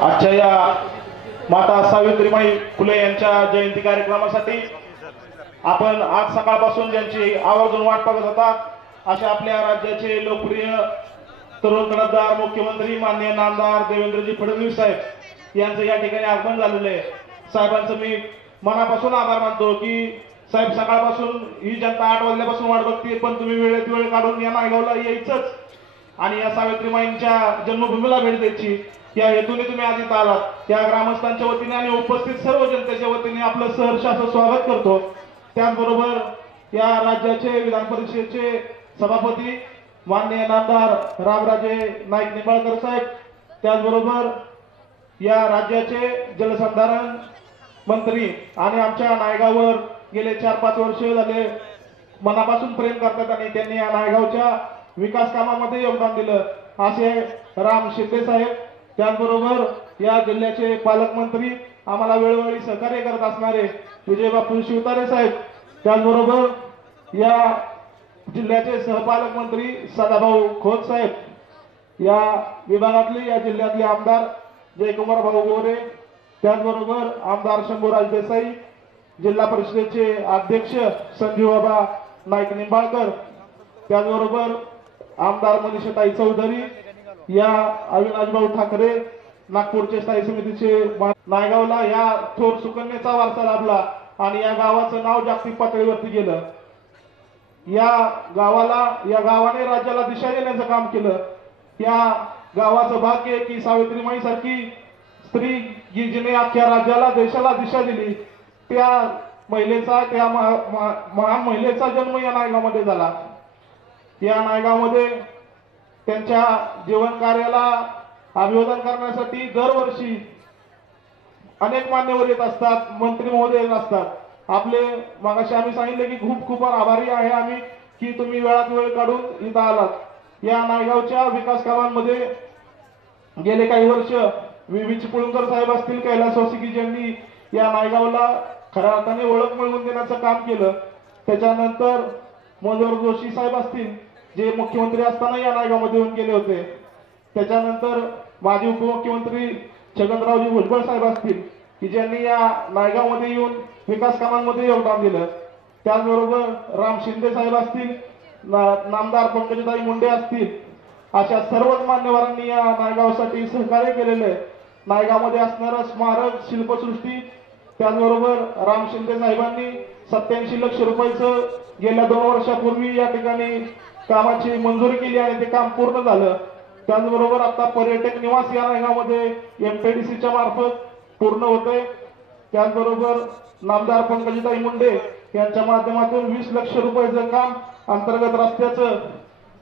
या माता सावित्रीबाई फुले यांच्या जयंती कार्यक्रमासाठी आपण आज सकाळपासून ज्यांची आवर्जून वाट बघत होतात अशा आपल्या राज्याचे लोकप्रिय तरुण गणतदार मुख्यमंत्री माननीय नामदार देवेंद्रजी फडणवीस साहेब यांचं या ठिकाणी आगमन झालेलं आहे. साहेबांचं मी मनापासून आभार मानतो की साहेब सकाळपासून ही जनता आठ वाजल्यापासून वाट बघते पण तुम्ही वेळेत वेळ काढून या नायगावला यायचंच. आणि या सावित्रीबाईंच्या जन्मभूमीला भेट द्यायची. या हेतूने तुम्ही आधीत आलात. या ग्रामस्थांच्या वतीने आणि उपस्थित सर्व जनतेच्या वतीने आपलं सहर्ष असं स्वागत करतो. त्याचबरोबर या राज्याचे विधान परिषदेचे सभापती माननीय नामदार रामराजे नाईक निंबाळकर साहेब त्याचबरोबर या राज्याचे जलसंधारण मंत्री आणि आमच्या नायगाववर गेले चार पाच वर्ष झाले मनापासून प्रेम करतात आणि त्यांनी या नायगावच्या विकास कामामध्ये योगदान दिलं. असे राम शिंदे साहेब त्याचबरोबर या जिल्ह्याचे पालकमंत्री आम्हाला वेळोवेळी सहकार्य करत असणारे विजय बापू शिवतारे साहेब त्याचबरोबर या जिल्ह्याचे सहपालकमंत्री सदाभाऊ खोत साहेब या विभागातले या जिल्ह्यातले आमदार जयकुमार भाऊ गोरे त्याचबरोबर आमदार शंभूराज देसाई जिल्हा परिषदेचे अध्यक्ष संजीव बाबा नाईक निंबाळकर त्याचबरोबर आमदार मनीषाताई चौधरी या अविनाशभाऊ ठाकरे नागपूरचे स्थायी समितीचे नायगावला या थोर सुकन्याचा वारसा लाभला आणि या गावाचं नाव जागतिक पातळीवरती गेलं. या गावाला या गावाने राज्याला दिशा देण्याचं काम केलं. या गावाचं भाग्य की सावित्रीमाई सारखी स्त्री की जिने अख्ख्या राज्याला देशाला दिशा दिली. त्या महिलेचा त्या महा- महा- महान महिलेचा जन्म या नायगावमध्ये झाला. या नायगावमध्ये त्यांच्या जीवन कार्याला अभिवादन करण्यासाठी दरवर्षी अनेक मान्यवर येत असतात मंत्री महोदय येत असतात. आपले मागाशी आम्ही सांगितले की खूप खूप आभारी आहे आम्ही की तुम्ही वेळात वेळ काढून इथं आलात. या नायगावच्या विकास कामांमध्ये गेले काही वर्ष विवी चिपळूणकर साहेब असतील कैलासवासी ज्यांनी या नायगावला खऱ्या अर्थाने ओळख मिळवून देण्याचं काम केलं. त्याच्यानंतर मनोहर जोशी साहेब असतील जे मुख्यमंत्री असताना या नायगावमध्ये येऊन गेले होते. त्याच्यानंतर माजी उपमुख्यमंत्री छगनरावजी भुजबळ साहेब असतील की ज्यांनी या नायगावमध्ये येऊन विकास कामांमध्ये योगदान दिलं. त्याचबरोबर राम शिंदे साहेब असतील नामदार पंकजताई मुंडे असतील अशा सर्वच मान्यवरांनी या नायगावसाठी सहकार्य केलेलं आहे. नायगावमध्ये असणारं स्मारक शिल्पसृष्टी त्याचबरोबर राम शिंदे साहेबांनी सत्याऐंशी लक्ष रुपयाचं गेल्या दोन वर्षापूर्वी या ठिकाणी कामाची मंजुरी केली आणि ते काम पूर्ण झालं. त्याचबरोबर आता पर्यटक निवास या नायगावमध्ये एमपीडीसीच्या मार्फत पूर्ण होते त्याचबरोबर नामदार पंकजताई मुंडे यांच्या माध्यमातून वीस लक्ष रुपयाचं काम अंतर्गत रस्त्याचं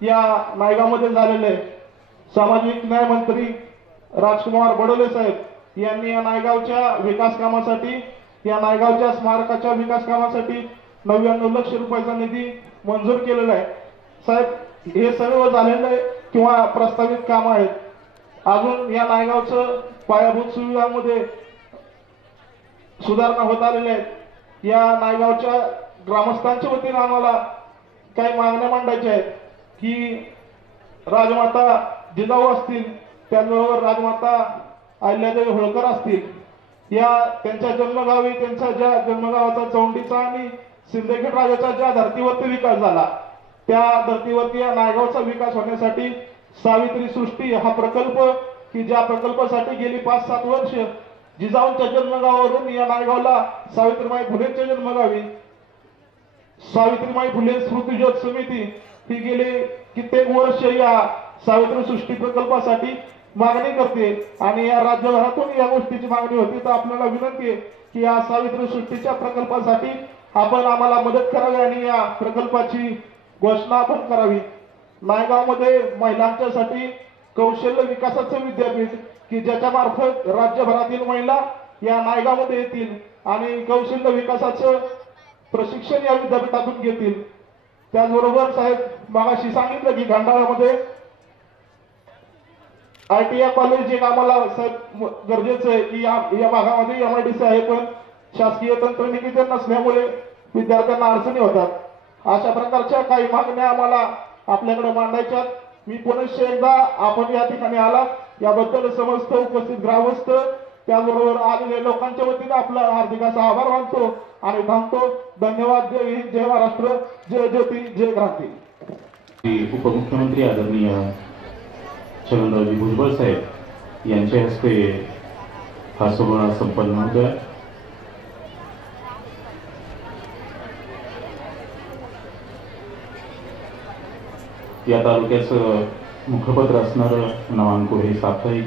या नायगावमध्ये झालेलं आहे. सामाजिक न्याय मंत्री राजकुमार बडोले साहेब यांनी या नायगावच्या विकास कामासाठी या नायगावच्या स्मारकाच्या विकास कामासाठी नव्याण्णव लक्ष रुपयाचा निधी मंजूर केलेला आहे. साहेब हे सर्व झालेलं आहे किंवा प्रस्तावित काम आहेत. अजून या नायगावचं पायाभूत सुविधांमध्ये सुधारणा होत आलेल्या आहेत. या नायगावच्या ग्रामस्थांच्या वतीने आम्हाला काही मागण्या मांडायच्या आहेत की राजमाता जिजाऊ असतील त्याचबरोबर राजमाता अहिल्यादेवी होळकर असतील या त्यांच्या जन्मगावी त्यांच्या ज्या जन्मगावाचा चौंडीचा आणि सिंदखेड राजाचा ज्या धर्तीवरती विकास झाला त्या धर्तीवरती या नायगावचा विकास होण्यासाठी सावित्री सृष्टी हा प्रकल्प की ज्या प्रकल्पासाठी गेली पाच सात वर्ष जिजाऊंच्या जन्मगावावरून या नायगावला सावित्रीबाई फुलेंच्या जन्मगावी. सावित्रीबाई फुले स्मृतिज्योत समिती ही गेले कित्येक वर्ष या सावित्री सृष्टी प्रकल्पासाठी मागणी करते आणि या राज्यभरातून या गोष्टीची मागणी होती. तर आपल्याला विनंती आहे की या सावित्री सृष्टीच्या प्रकल्पासाठी आपण आम्हाला मदत करावी आणि या प्रकल्पाची घोषणा आपण करावी. नायगावमध्ये महिलांच्यासाठी कौशल्य विकासाचं विद्यापीठ की ज्याच्या मार्फत राज्यभरातील महिला या नायगावमध्ये येतील आणि कौशल्य विकासाचं प्रशिक्षण या विद्यापीठातून घेतील. त्याचबरोबर साहेब मागाशी सांगितलं की खंडाळ्यामध्ये आय टी आय कॉलेज जे आम्हाला साहेब गरजेचं आहे की या या भागामध्ये एम आय डी सी आहे पण शासकीय तंत्रनिकेतन नसल्यामुळे विद्यार्थ्यांना अडचणी होतात. अशा प्रकारच्या काही मागण्या आम्हाला आपल्याकडे मांडायच्या मी पुनश्च एकदा आपण या ठिकाणी आला याबद्दल समस्त उपस्थित ग्रामस्थ त्याचबरोबर आलेल्या लोकांच्या वतीने आपला हार्दिक असा आभार मानतो आणि थांबतो. धन्यवाद. जय हिंद जय महाराष्ट्र जय ज्योती जय क्रांती. उपमुख्यमंत्री आदरणीय छगनरावजी भुजबळ साहेब यांच्या हस्ते हा सोहळा संपन्न होतोय. या तालुक्याचं मुखपत्र असणारं नवांकुर हे साप्ताहिक.